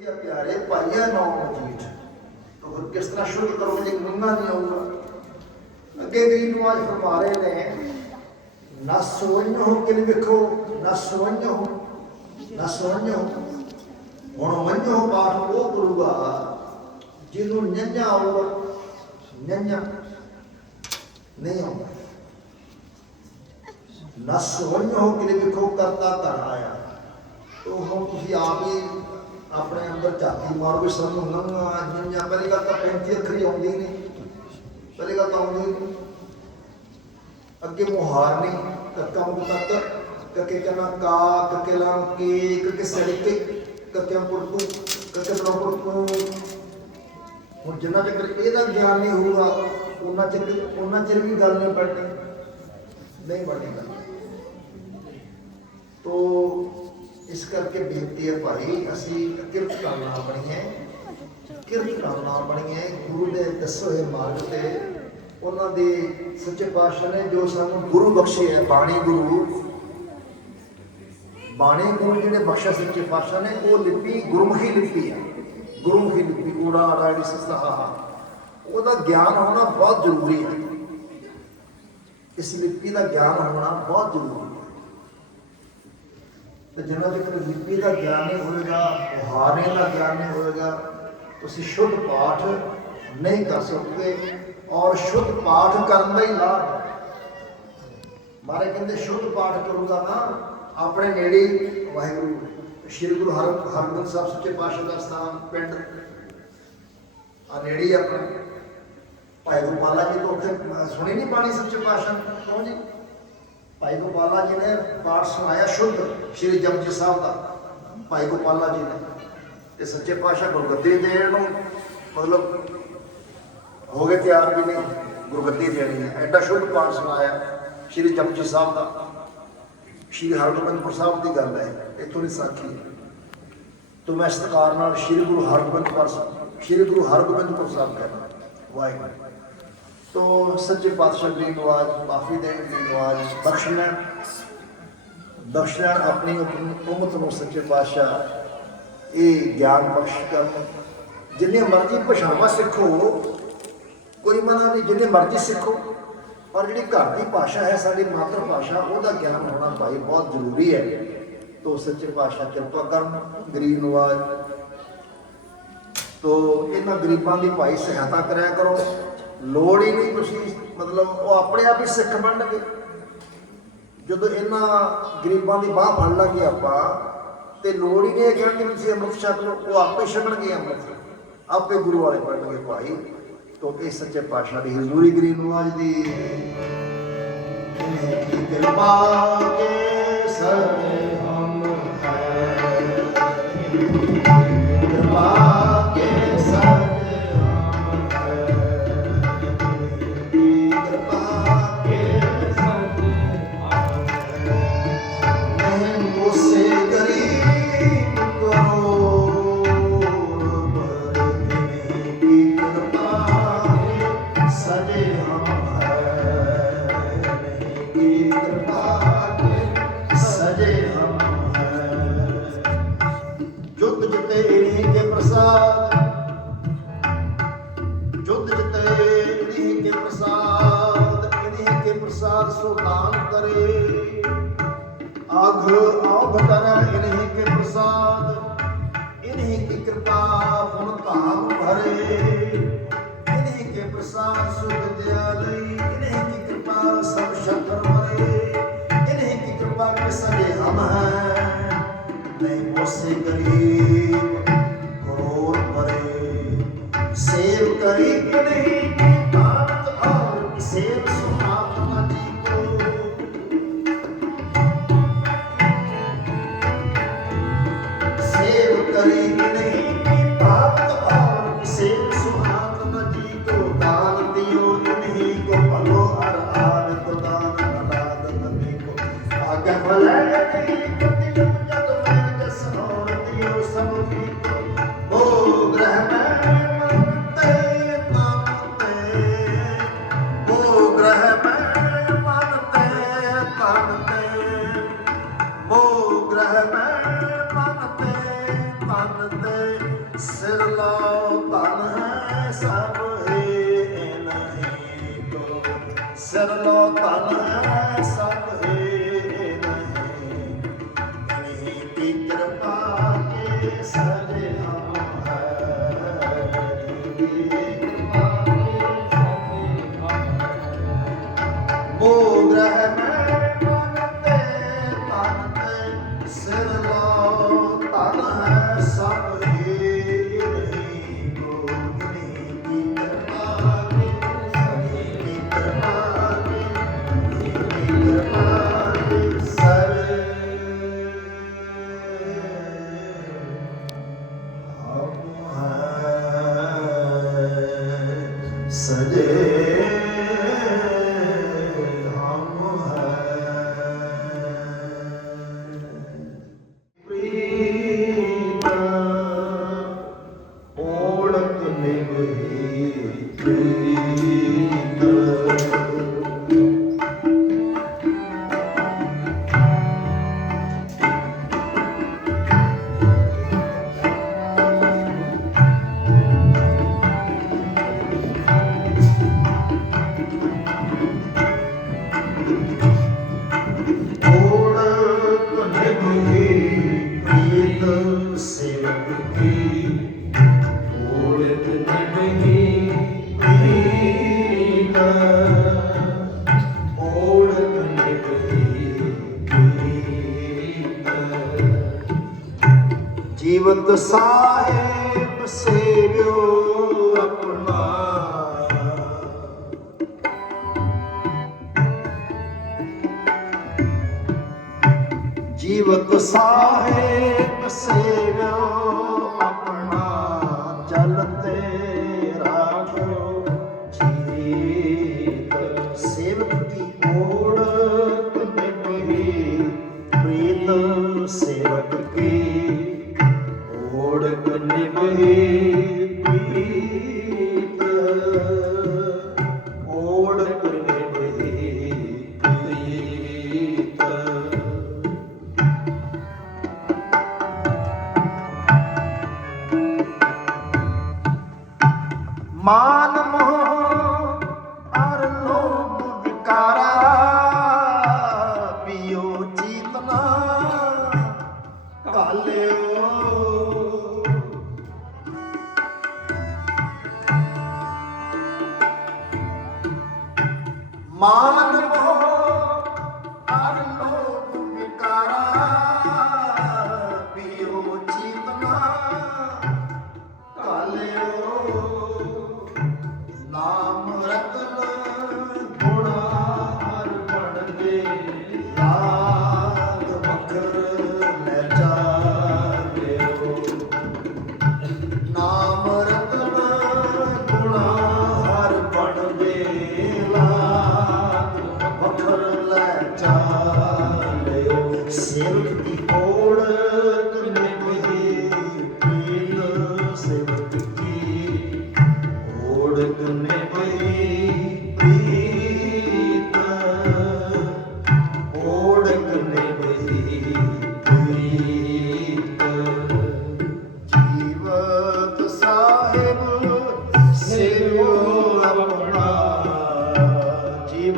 ਇਹ ਪਿਆਰੇ ਭਾਈਆ ਨਾਮ ਮਜੀਠ। ਤਾਂ ਫਿਰ ਕਿਸ ਤਰ੍ਹਾਂ ਸ਼ੁਰੂ ਕਰੋਗੇ ਜੇ ਨਹੀਂ ਆਊਗਾ। ਅੱਗੇ ਗਰੀਬ ਨੂੰ ਫਰਮਾ ਰਹੇ ਨੇ, ਨਾ ਸੋਈਓ ਕਿਨ ਵੇਖੋ, ਨਾ ਸੋਈਓ ਨਾ ਸੋਈਓ ਹੁਣ ਮੰਨੋ ਪਾਠ ਉਹ ਕਰੂਗਾ, ਜਿਹਨੂੰ ਨਿਆਂ ਆਊਗਾ ਨਿਆਂ ਨਹੀਂ ਆਉਂਦਾ ਨਾ ਸੋਈਓ ਕਿਨ ਵੇਖੋ, ਕਰਤਾ ਧਰ ਆਇਆ ਤੋ ਹੁਣ ਤੁਸੀਂ ਆਪ ਹੀ ਆਪਣੇ ਅੰਦਰ ਝਾਤੀ ਮਾਰੋ ਵੀ ਸਾਨੂੰ ਨੰਗਾ ਨਿਆਂ ਪਹਿਲੀ ਗੱਲ ਤਾਂ 35 ਅੱਖਰੀ ਆਉਂਦੀ ਨਹੀਂ ਪਹਿਲੀ ਗੱਲ ਤਾਂ ਆਉਂਦੀ ਨਹੀਂ ਅੱਗੇ ਮੁਹਾਰ ਨਹੀਂ ਕੱਕਾ ਮੁਕ ਕੱਕੇ ਕਨਾ ਕਾ ਕੱਕੇ ਲਾਂ ਕੇ ਕੱਕੇ ਸੜਕੇ ਕੱਕੇ ਪੁਰਤੂ ਕੱਕੇ ਪੁਰਤੂ ਹੁਣ ਜਿੰਨਾ ਚਿਰ ਇਹਦਾ ਗਿਆਨ ਨਹੀਂ ਹੋਊਗਾ ਉਹਨਾਂ ਚਿਰ ਉਹਨਾਂ ਚਿਰ ਵੀ ਗੱਲ ਨਹੀਂ ਬਣਨੀ। ਨਹੀਂ ਬਣੇਗਾ ਤੋ ਇਸ ਕਰਕੇ ਬੇਨਤੀ ਹੈ ਭਾਈ, ਅਸੀਂ ਕਿਰਤ ਕਰਨਾ ਆਪਣੀ ਹੈ। ਕਿਰਤ ਕਰਨਾ ਆਪਣੀ ਹੈ। ਗੁਰੂ ਦੇ ਦੱਸੇ ਹੋਏ ਮਾਰਗ ਤੇ ਉਹਨਾਂ ਦੇ ਸੱਚੇ ਪਾਤਸ਼ਾਹ ਨੇ ਜੋ ਸਾਨੂੰ ਗੁਰੂ ਬਖਸ਼ੇ ਹੈ, ਬਾਣੀ ਗੁਰੂ ਬਾਣੀ ਗੁਰੂ ਜਿਹੜੇ ਬਖਸ਼ਿਆ ਸੱਚੇ ਪਾਤਸ਼ਾਹ ਨੇ, ਉਹ ਲਿਪੀ ਗੁਰਮੁਖੀ ਲਿਪੀ ਹੈ। ਗੁਰਮੁਖੀ ਲਿਪੀ ਊੜਾ ਆੜਾ ਸਸਤਾ ਉਹਦਾ ਗਿਆਨ ਹੋਣਾ ਬਹੁਤ ਜ਼ਰੂਰੀ ਹੈ। ਇਸ ਲਿਪੀ ਦਾ ਗਿਆਨ ਹੋਣਾ ਬਹੁਤ ਜ਼ਰੂਰੀ ਹੈ। ਤੇ ਜਿੰਨਾ ਚਿਰ ਲਿਪੀ ਦਾ ਗਿਆਨ ਨਹੀਂ ਹੋਵੇਗਾ ਮੁਹਾਰੇ ਦਾ ਗਿਆਨ ਨਹੀਂ ਹੋਵੇਗਾ, ਤੁਸੀਂ ਸ਼ੁੱਧ ਪਾਠ ਨਹੀਂ ਕਰ ਸਕੋਗੇ ਔਰ ਸ਼ੁੱਧ ਪਾਠ ਕਰਨ ਦਾ ਹੀ ਲਾਭ ਮਾਰੇ ਕਹਿੰਦੇ, ਸ਼ੁੱਧ ਪਾਠ ਕਰੂਗਾ ਨਾ ਆਪਣੇ ਨੇੜੇ ਵਾਹਿਗੁਰੂ, ਸ਼੍ਰੀ ਗੁਰੂ ਹਰ ਹਰਗੋਬਿੰਦ ਸਾਹਿਬ ਸੱਚੇ ਪਾਤਸ਼ਾਹ ਦਾ ਸਥਾਨ, ਪਿੰਡ, ਆ ਨੇੜੇ ਹੀ ਆਪਣਾ। ਭਾਈ ਗੋਪਾਲਾ ਜੀ ਤੋਂ ਉੱਥੇ ਸੁਣੀ ਨਹੀਂ ਬਾਣੀ ਸੱਚੇ ਪਾਤਸ਼ਾਹ ਕਿਉਂ ਜੀ? ਭਾਈ ਗੋਪਾਲਾ ਜੀ ਨੇ ਪਾਠ ਸੁਣਾਇਆ ਸ਼ੁੱਧ, ਸ਼੍ਰੀ ਜਪਜੀ ਸਾਹਿਬ ਦਾ। ਭਾਈ ਗੋਪਾਲਾ ਜੀ ਨੇ। ਤੇ ਸੱਚੇ ਪਾਤਸ਼ਾਹ ਗੁਰਗੱਦੀ ਦੇਣ ਨੂੰ ਮਤਲਬ ਹੋ ਗਏ ਤਿਆਰ ਵੀ ਨਹੀਂ, ਗੁਰਗੱਦੀ ਦੇਣੀ ਹੈ। ਐਡਾ ਸ਼ੁੱਧ ਪਾਠ ਸੁਣਾਇਆ ਸ਼੍ਰੀ ਜਪਜੀ ਸਾਹਿਬ ਦਾ। ਸ਼੍ਰੀ ਹਰਗੋਬਿੰਦਪੁਰ ਸਾਹਿਬ ਦੀ ਗੱਲ ਹੈ, ਇੱਥੋਂ ਦੀ ਸਾਖੀ ਹੈ। ਮੈਂ ਸਤਿਕਾਰ ਨਾਲ ਸ਼੍ਰੀ ਗੁਰੂ ਹਰਗੋਬਿੰਦਪੁਰ ਸਾਹਿਬ ਸ਼੍ਰੀ ਗੁਰੂ ਹਰਗੋਬਿੰਦਪੁਰ ਸਾਹਿਬ ਕਹਿੰਦਾ ਵਾਹਿਗੁਰੂ। ਤੋ ਸੱਚੇ ਪਾਤਸ਼ਾਹ ਦੀ ਨਵਾਜ਼ ਮਾਫੀ ਦੇਣ ਦੀ ਨਵਾਜ਼ ਬਖਸ਼ਣਾ ਬਖਸ਼ਣਾ ਆਪਣੀ ਉਮਤ ਨੂੰ ਸੱਚੇ ਪਾਤਸ਼ਾਹ। ਇਹ ਗਿਆਨ ਬਖਸ਼ ਕਰਨ। ਜਿੰਨੇ ਮਰਜ਼ੀ ਭਾਸ਼ਾਵਾਂ ਸਿੱਖੋ, ਕੋਈ ਮਨਾ ਨਹੀਂ, ਜਿੰਨੇ ਮਰਜ਼ੀ ਸਿੱਖੋ। ਪਰ ਜਿਹੜੀ ਘਰ ਦੀ ਭਾਸ਼ਾ ਹੈ, ਸਾਡੀ ਮਾਤਰ ਭਾਸ਼ਾ, ਉਹਦਾ ਗਿਆਨ ਹੋਣਾ ਭਾਈ ਬਹੁਤ ਜ਼ਰੂਰੀ ਹੈ। ਤੋ ਸੱਚੇ ਪਾਤਸ਼ਾਹ ਕਿਰਪਾ ਕਰਨ ਗਰੀਬ ਨਵਾਜ਼ ਤੋ ਇਹਨਾਂ ਗਰੀਬਾਂ ਦੀ ਭਾਈ ਸਹਾਇਤਾ ਕਰਿਆ ਕਰੋ। ਲੋੜ ਹੀ ਨਹੀਂ ਤੁਸੀਂ ਮਤਲਬ ਉਹ ਆਪਣੇ ਆਪ ਹੀ ਸਿੱਖ ਬਣਨਗੇ ਜਦੋਂ ਇਹਨਾਂ ਗਰੀਬਾਂ ਦੀ ਬਾਹ ਫੜ ਲਾਂਗੇ ਆਪਾਂ, ਤੇ ਲੋੜ ਹੀ ਨਹੀਂ ਹੈ ਕਿ ਤੁਸੀਂ ਅੰਮ੍ਰਿਤ ਛਕ ਲਓ, ਉਹ ਆਪੇ ਛਕਣਗੇ ਅੰਮ੍ਰਿਤ। ਆਪੇ ਗੁਰੂ ਵਾਲੇ ਬਣਨਗੇ ਭਾਈ। ਤੋ ਇਹ ਸੱਚੇ ਪਾਤਸ਼ਾਹ ਦੀ ਹਜ਼ੂਰੀ ਗਰੀਬ ਨੂੰ ਅੱਜ ਦੀ ਕਿਰਪਾ ਕੇ ਸਰਨੇ ਜੀਵਤ ਸਾਹਿਬ ਸੇਵਿਓ ਆਪਣਾ। ਜੀਵਤ ਸਾਹਿਬ ਸੇ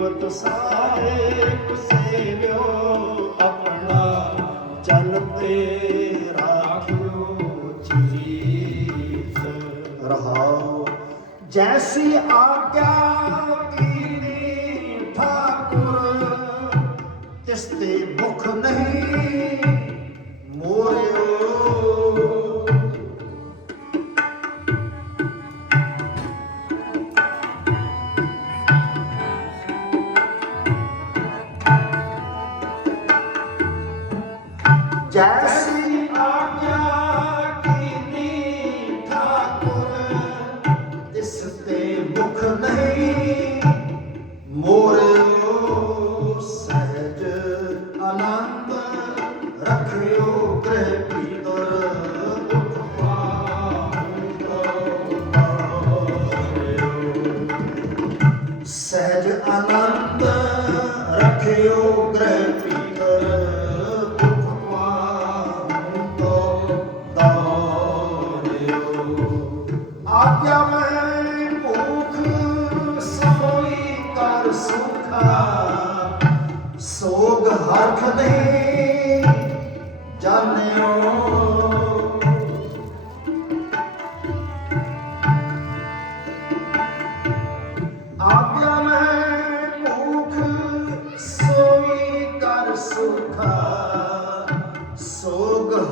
ਜੀਵਤ ਸਾਰੇ ਕੁਸੇਵਿਓ ਆਪਣਾ ਜਨ ਤੇ ਰਾਖਿਓ ਜੈਸੀ ਆਗਿਆ ਕੀਨੀ ਠਾਕੁਰ ਤਿਸ ਤੇ ਭੁਖ ਨਹੀਂ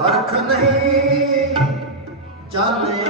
ਹਰਖ ਨਹੀਂ ਚਾਲੇ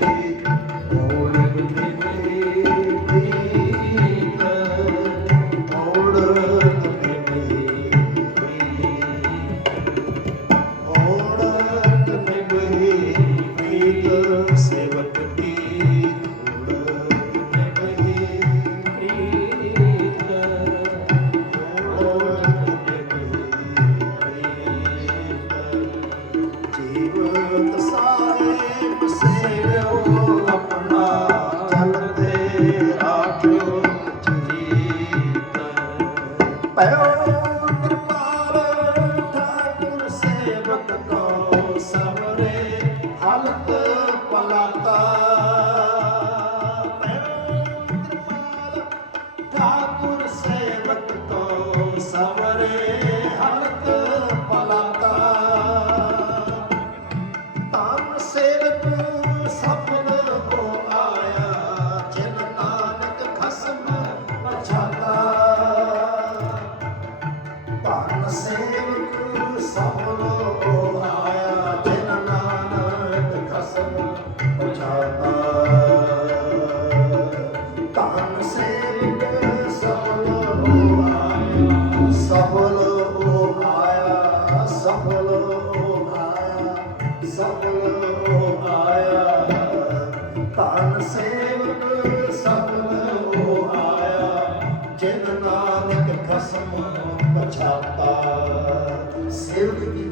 ਛਾਪਾ ਸਿਰ ਦੀ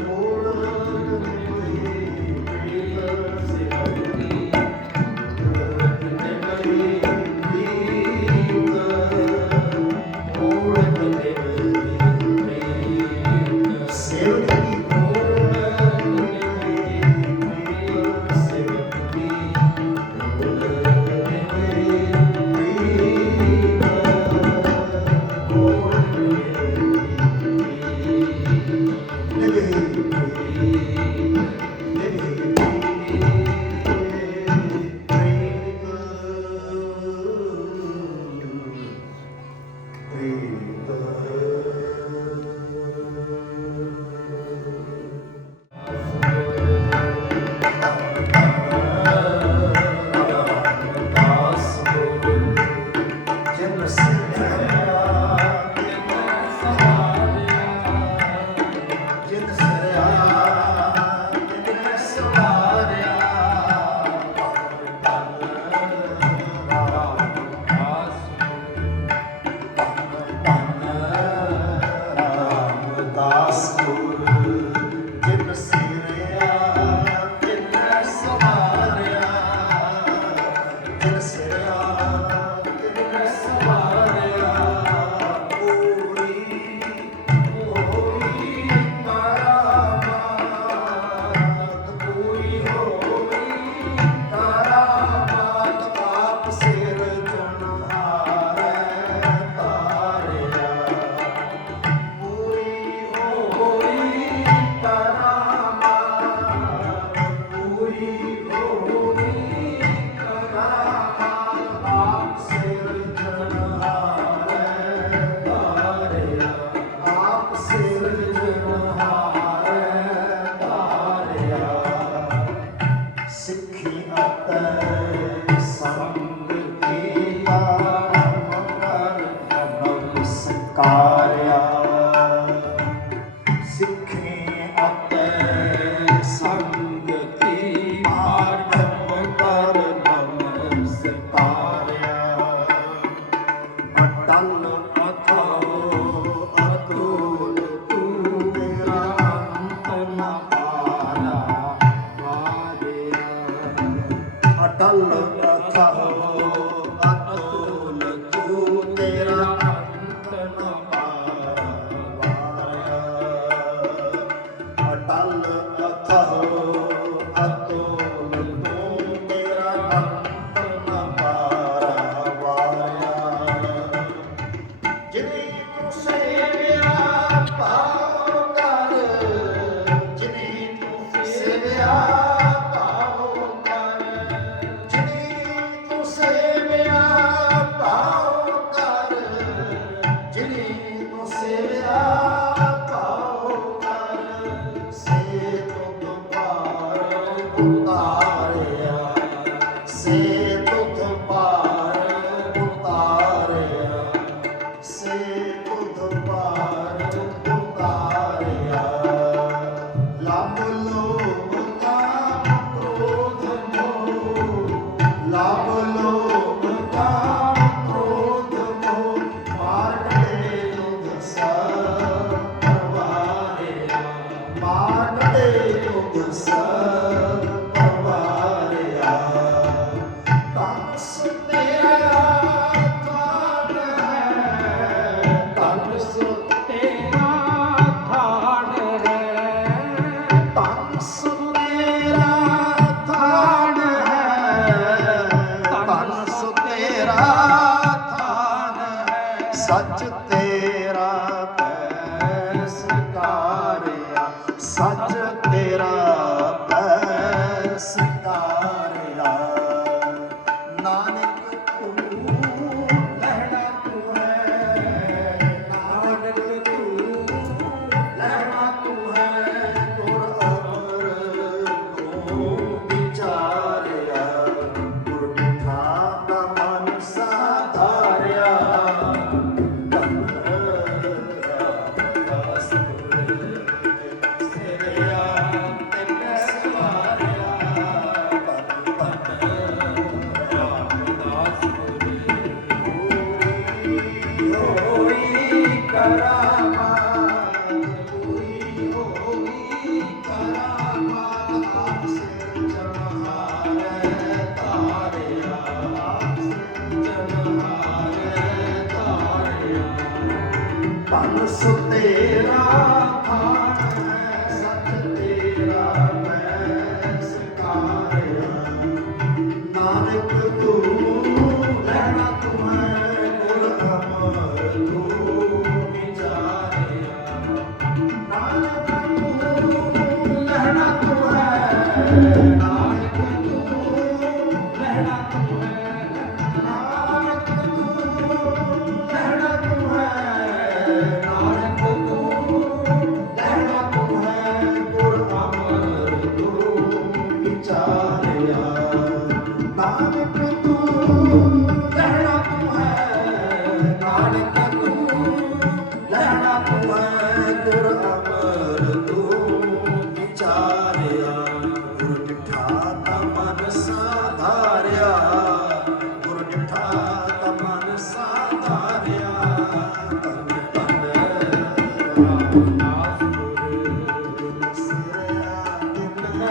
আল্লাহ।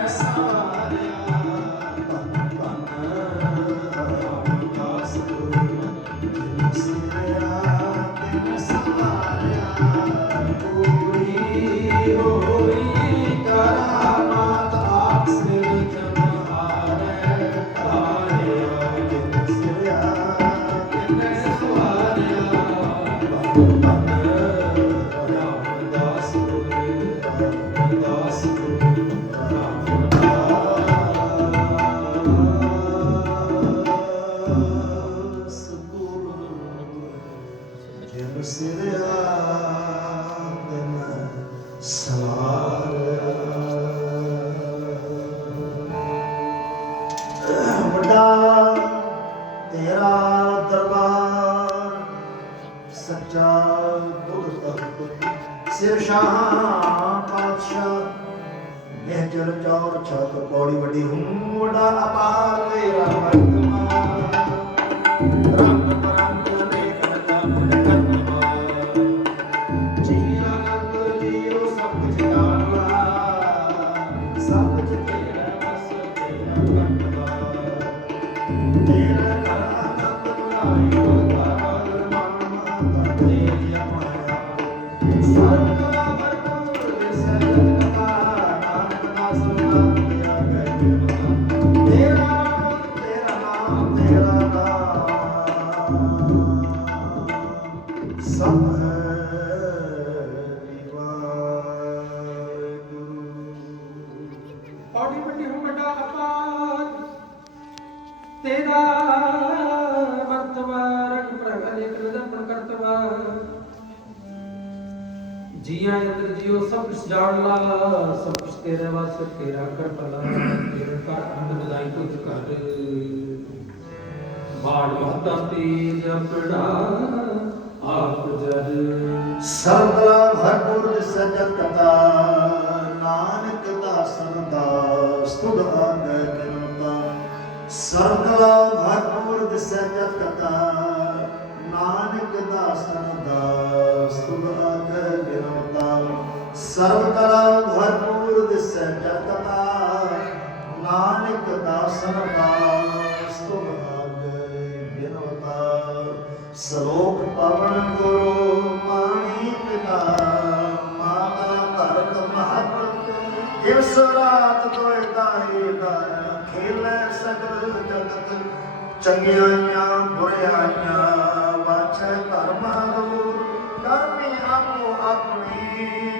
Yes. ਸ਼ਾਹ ਪਾਤਸ਼ਾਹ। ਇਹ ਚੌਰ ਛਤ ਬੜੀ ਵੱਡੀ ਹੂੰ ਜਾਣ ਲਾ ਸਭ ਕੁਛ ਤੇਰੇ ਵਾਸਤੇ, ਤੇਰਾ ਕਰ ਭਲਾ, ਤੇਰੇ ਘਰ ਅੰਦ ਬਦਾਈ ਕੁਝ ਕਰ। ਬਾੜ ਮਹਤਾ ਤੇਜ ਅਪੜਾ ਆਪ ਜਦ ਸਰਬਲਾ ਭਰਪੂਰ ਸਜਨ ਕਤਾ ਨਾਨਕ ਦਾਸਨ ਦਾ ਸੁਧ ਅੰਗ ਕਰਤਾ ਸਰਬਲਾ ਭਰਪੂਰ ਸਜਨ ਕਤਾ ਨਾਨਕ ਦਾਸਨ ਦਾ ਸੁਧ ਅੰਗ ਕਰਤਾ ਸਰਬ ਕਲਾ ਭਰਪੂਰ ਦਿਸੈ ਜਗਤਾ ਨਾਨਕ ਦਾਸਨ ਦਾਸ ਤੁਮਾਗ ਬਿਨਵਤਾ ਸ਼ਲੋਕ ਪਵਨ ਗੁਰੂ ਪਾਣੀ ਪਿਤਾ, ਮਾਤਾ ਧਰਤ ਮਹਤ ਇਸ ਰਾਤ ਤੋਇ ਦਾਈ ਦਾ ਖੇਲੇ ਸਗਲ ਜਗਤ, ਚੰਗਿਆਈਆਂ ਬੁਰਿਆਈਆਂ ਵਾਛੈ ਧਰਮਾਂ ਦੂਰ, ਕਰਮੀ ਆਪੋ ਆਪਣੀ